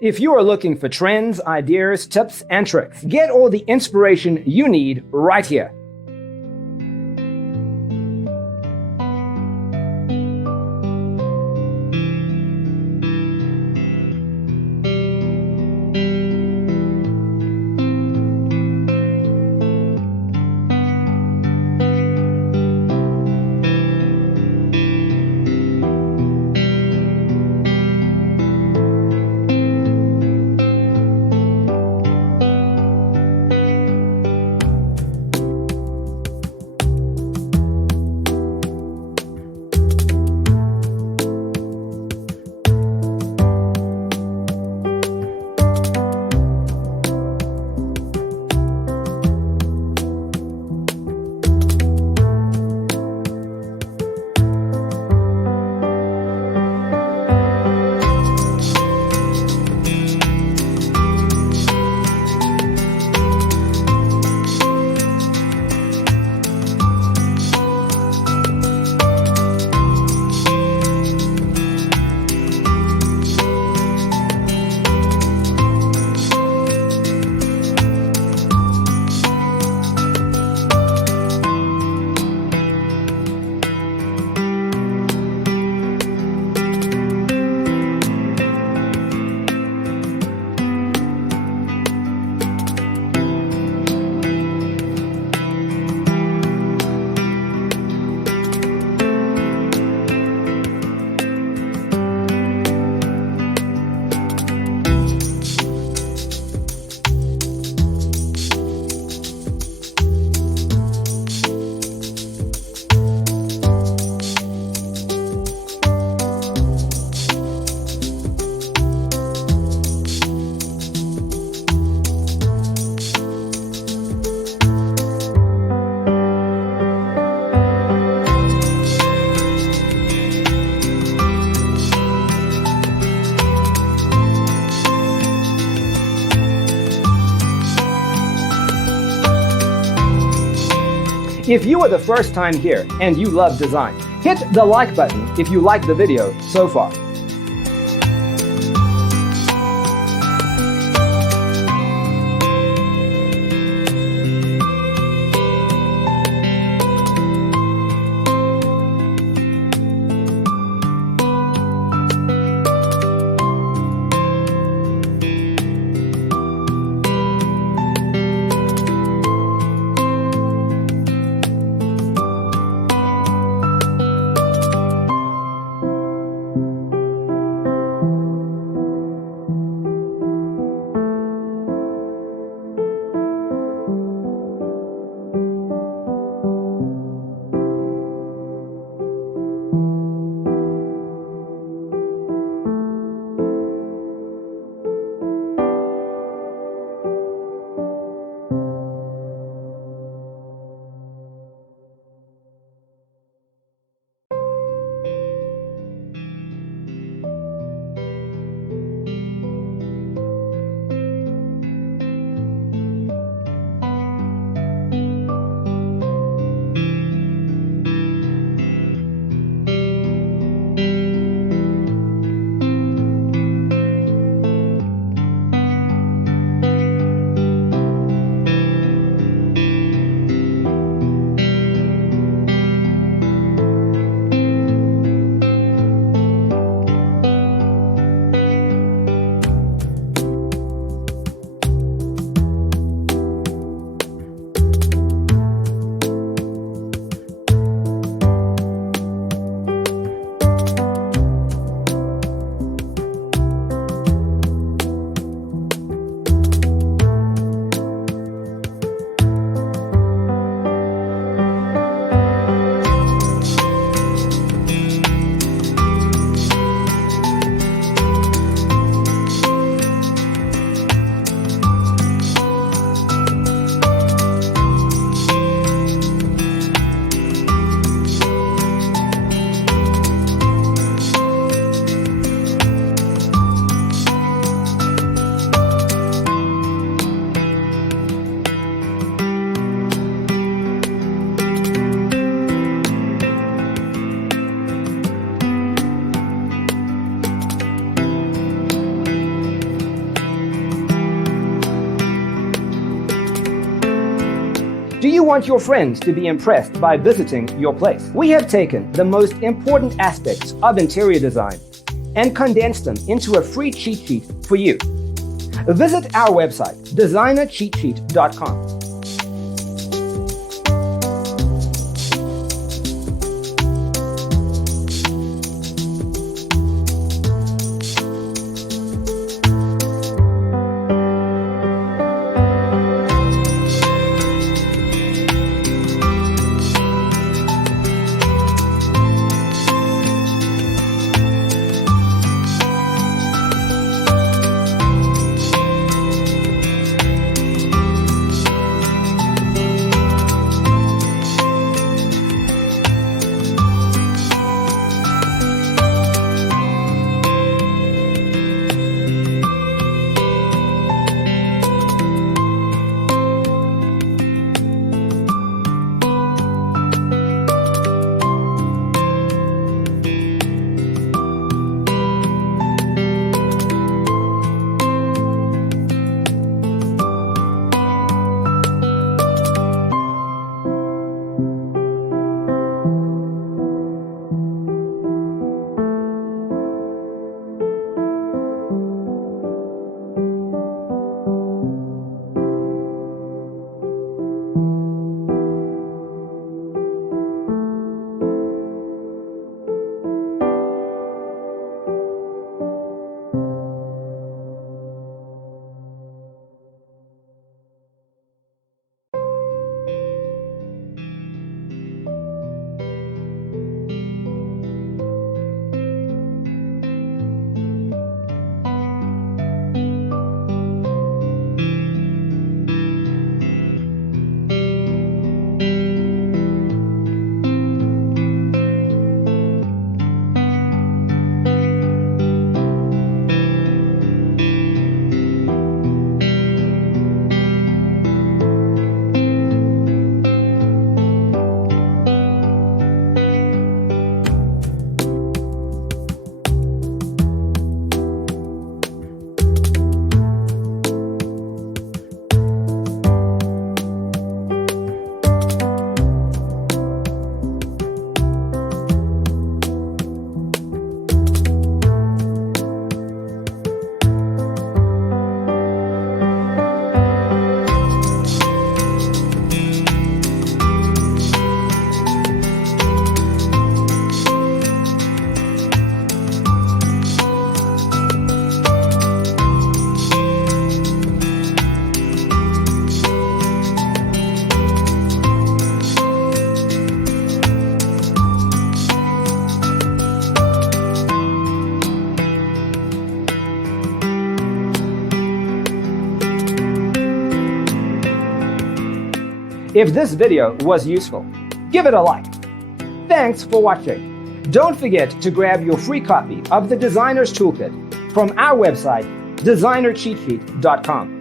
If you are looking for trends, ideas, tips, and tricks, get all the inspiration you need right here. If you are the first time here and you love design, hit the like button if you like the video so far. Do you want your friends to be impressed by visiting your place? We have taken the most important aspects of interior design and condensed them into a free cheat sheet for you. Visit our website, designercheatsheet.com. If this video was useful, give it a like. Thanks for watching. Don't forget to grab your free copy of the Designer's Toolkit from our website, designercheatsheet.com.